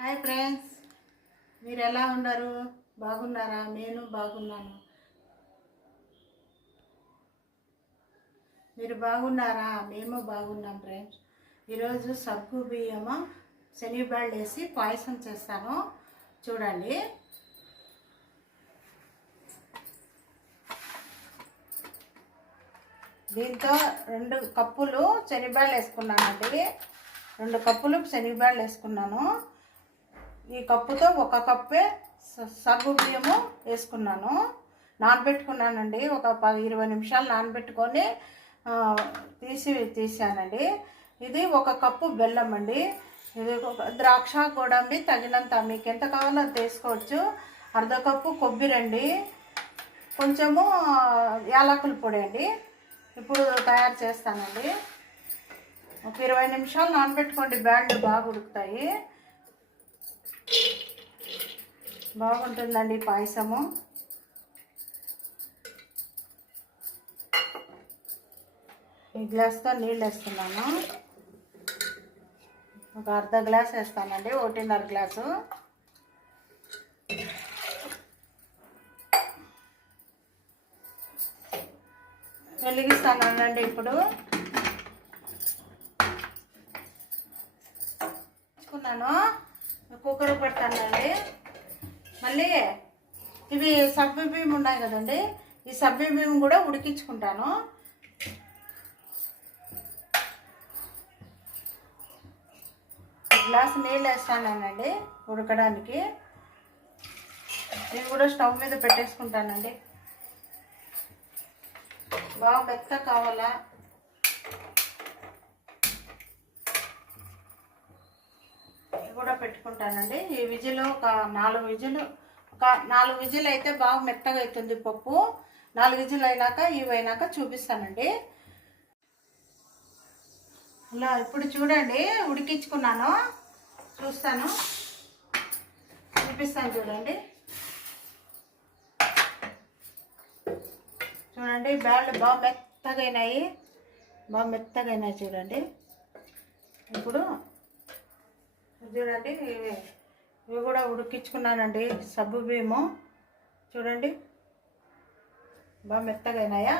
Hi friends, మీరు ఎలా ఉన్నారు? బాగున్నారా? నేను బాగున్నాను. మీరు బాగున్నారా? మేము బాగున్నాం ఫ్రెండ్స్. ఈరోజు సగ్గు బియ్యము శనగబ్యాళ్ళు వేసి పాయసం చేస్తాను, చూడండి. దీంతో 2 కప్పులు శనగబ్యాళ్ళు వేసుకున్నానండి. 2 కప్పులు శనగబ్యాళ్ళు వేసుకున్నాను. ఈ కప్పుతో 1 కప్పే సగ్గు బియ్యము వేసుకున్నాను. నానబెట్టుకున్నానండి. ఒక 10-20 నిమిషాలు నానబెట్టుకొని తీసానండి. ఇది 1 కప్పు బెల్లం అండి. ఇది ద్రాక్ష గోడంబి తగినంత, మీకు ఎంత కావాలో అది తీసుకోవచ్చు. 1/2 కప్పు కొబ్బరి అండి, కొంచెము యాలకుల పొడి అండి. ఇప్పుడు తయారు చేస్తానండి. ఒక 20 నిమిషాలు నానబెట్టుకోండి, బ్యాళ్ళు బాగా ఉడుకుతాయి. బాగుంటుందండి పాయసము. ఈ గ్లాస్తో నీళ్ళు వేస్తున్నాను. ఒక 1/2 గ్లాస్ వేస్తానండి, 1.5 గ్లాసు. వెలిగిస్తానండి. ఇప్పుడు కుక్కర్ పెడతానండి. మళ్ళీ ఇవి సబ్బు బియ్యం ఉన్నాయి కదండి, ఈ సబ్బు బియ్యం కూడా ఉడికించుకుంటాను. గ్లాస్ నీళ్ళు వేస్తానండి ఉడకడానికి. నేను కూడా స్టవ్ మీద పెట్టేసుకుంటానండి. బాగా మెత్త కావాలా. కూడా పెట్టుకుంటానండి. ఈ విజిల్ ఒక 4 విజిల్ అయితే బాగా మెత్తగా అవుతుంది పప్పు. 4 విజిల్ అయినాక ఇవైనాక చూపిస్తానండి. ఇలా ఇప్పుడు చూడండి, ఉడికించుకున్నాను, చూపిస్తాను చూడండి. చూడండి, బ్యాళ్ళు బాగా మెత్తగా అయినాయి చూడండి. ఇప్పుడు చూడండి, ఇవి కూడా ఉడికించుకున్నానండి. సబ్బు బియ్యము చూడండి, బాగా మెత్తగా అయినాయా.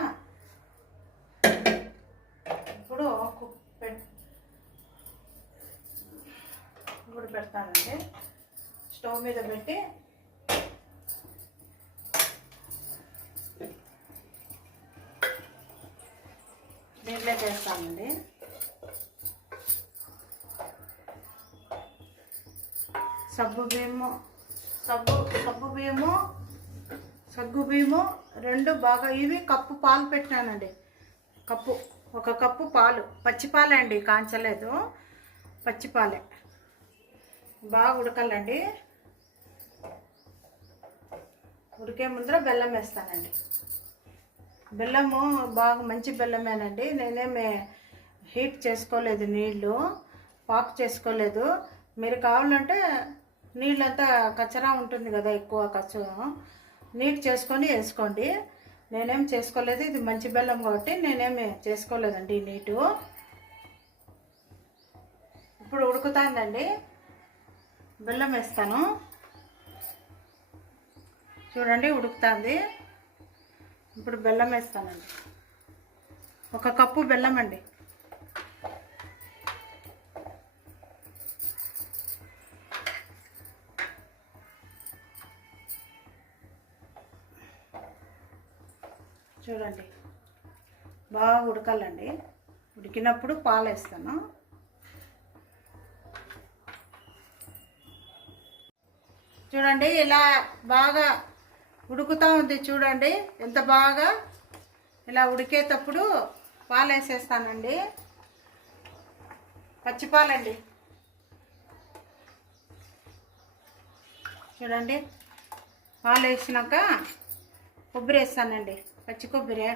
ఇప్పుడు పెడతానండి. స్టవ్ మీద పెట్టి దీంట్లో చేస్తానండి. సగ్గు బియ్యము 2 బాగా, ఇవి కప్పు పాలు పెట్టినానండి. 1 కప్పు పాలు, పచ్చిపాలే అండి, కాంచలేదు, పచ్చిపాలే. బాగా ఉడకాలండి. ఉడికే ముందర బెల్లం వేస్తానండి. బెల్లము బాగా మంచి బెల్లమేనండి. నేనేమి హీట్ చేసుకోలేదు, నీళ్ళు పాకు చేసుకోలేదు. మీరు కావాలంటే నీళ్ళంతా కచ్చరా ఉంటుంది కదా, ఎక్కువ నీట్ చేసుకొని వేసుకోండి. నేనేం చేసుకోలేదు, ఇది మంచి బెల్లం కాబట్టి నేనేమి చేసుకోలేదండి నీటు. ఇప్పుడు ఉడుకుతుందండి, బెల్లం వేస్తాను. చూడండి, ఉడుకుతుంది. ఇప్పుడు బెల్లం వేస్తానండి. 1 కప్పు బెల్లం అండి. చూడండి, బాగా ఉడకాలండి. ఉడికినప్పుడు పాలు వేస్తాను. చూడండి, ఇలా బాగా ఉడుకుతూ ఉంది. చూడండి ఎంత బాగా. ఇలా ఉడికేటప్పుడు పాలు వేసేస్తానండి, పచ్చిపాలండి. చూడండి, పాలు వేసినాక కొబ్బరి వేస్తానండి, పచ్చి కొబ్బరి,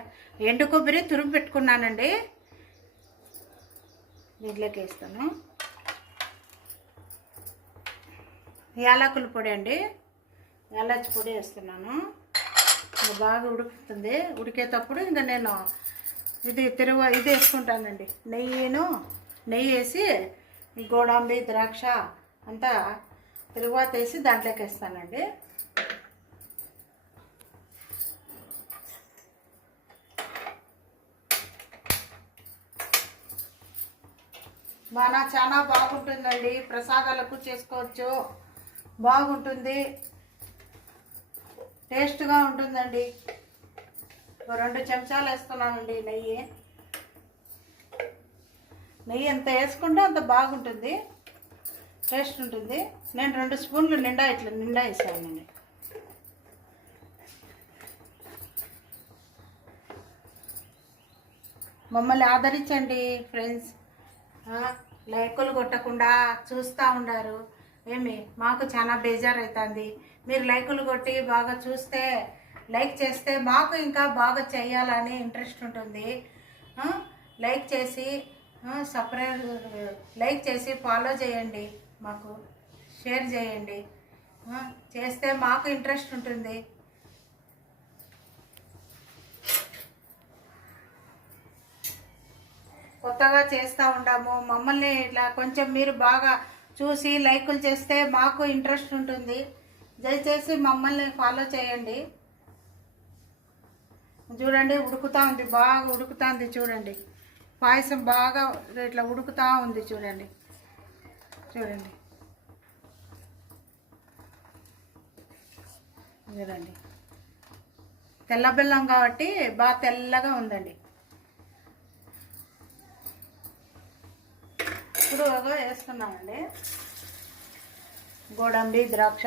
ఎండు కొబ్బరి తురుము పెట్టుకున్నానండి, దీంట్లోకి వేస్తాను. యాలకుల పొడి అండి, యాలచి పొడి వేస్తున్నాను. బాగా ఉడుకుతుంది. ఉడికేటప్పుడు ఇంకా నేను ఇది వేసుకుంటానండి, నెయ్యి వేసి ఈ గోడంబి ద్రాక్ష అంతా తిరువాత వేసి దాంట్లోకి వేస్తానండి. చాలా బాగుంటుందండి, ప్రసాదాలకు చేసుకోవచ్చు, బాగుంటుంది, టేస్ట్గా ఉంటుందండి. 2 చెంచాలు వేస్తున్నానండి నెయ్యి. నెయ్యి ఎంత వేసుకుంటే అంత బాగుంటుంది, టేస్ట్ ఉంటుంది. నేను 2 స్పూన్లు నిండా వేసానండి. మమ్మల్ని ఆదరించండి ఫ్రెండ్స్. లైకులు కొట్టకుండా చూస్తూ ఉండారు ఏమి, మాకు చాలా బేజారు అవుతుంది. మీరు లైకులు కొట్టి బాగా చూస్తే, లైక్ చేస్తే మాకు ఇంకా బాగా చేయాలని ఇంట్రెస్ట్ ఉంటుంది. లైక్ చేసి లైక్ చేసి ఫాలో చేయండి, మాకు షేర్ చేయండి. చేస్తే మాకు ఇంట్రెస్ట్ ఉంటుంది. కొత్తగా చేస్తూ ఉంటాము, మమ్మల్ని ఇట్లా కొంచెం మీరు బాగా చూసి లైకులు చేస్తే మాకు ఇంట్రెస్ట్ ఉంటుంది. దయచేసి మమ్మల్ని ఫాలో చేయండి. చూడండి ఉడుకుతూ ఉంది, బాగా ఉడుకుతుంది. చూడండి పాయసం బాగా ఇట్లా ఉడుకుతూ ఉంది. చూడండి చూడండి చూడండి తెల్ల బెల్లం కాబట్టి బాగా తెల్లగా ఉందండి. ఇప్పుడు వేస్తున్నానండి గోడంబి, ద్రాక్ష,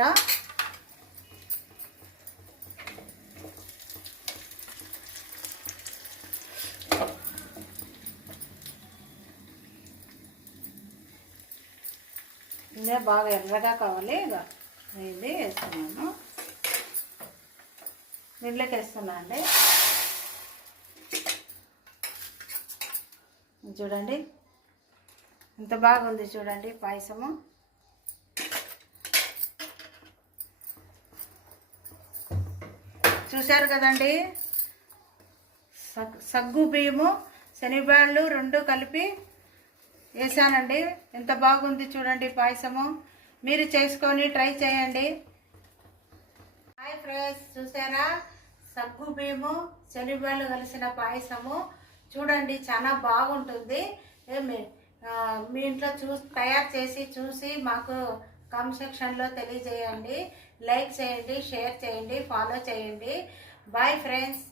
ఇంకా బాగా ఎర్రగా కావాలి. ఇది వేస్తున్నాను, దీంట్లోకి వేస్తున్నా అండి. చూడండి ఎంత బాగుంది చూడండి పాయసము. చూశారు కదండి, సగ్గు బియ్యము, శనగబ్యాళ్ళు 2 కలిపి వేసానండి. ఎంత బాగుంది చూడండి పాయసము. మీరు చేసుకొని ట్రై చేయండి. హాయ్ ఫ్రెండ్స్, చూసారా సగ్గు బియ్యము, శనగబ్యాళ్ళు కలిసిన పాయసము. చూడండి చాలా బాగుంటుంది. మీ ఇంట్లో తయారు చేసి చూసి మాకు కామెంట్ సెక్షన్లో తెలియజేయండి. లైక్ చేయండి, షేర్ చేయండి, ఫాలో చేయండి. Bye friends.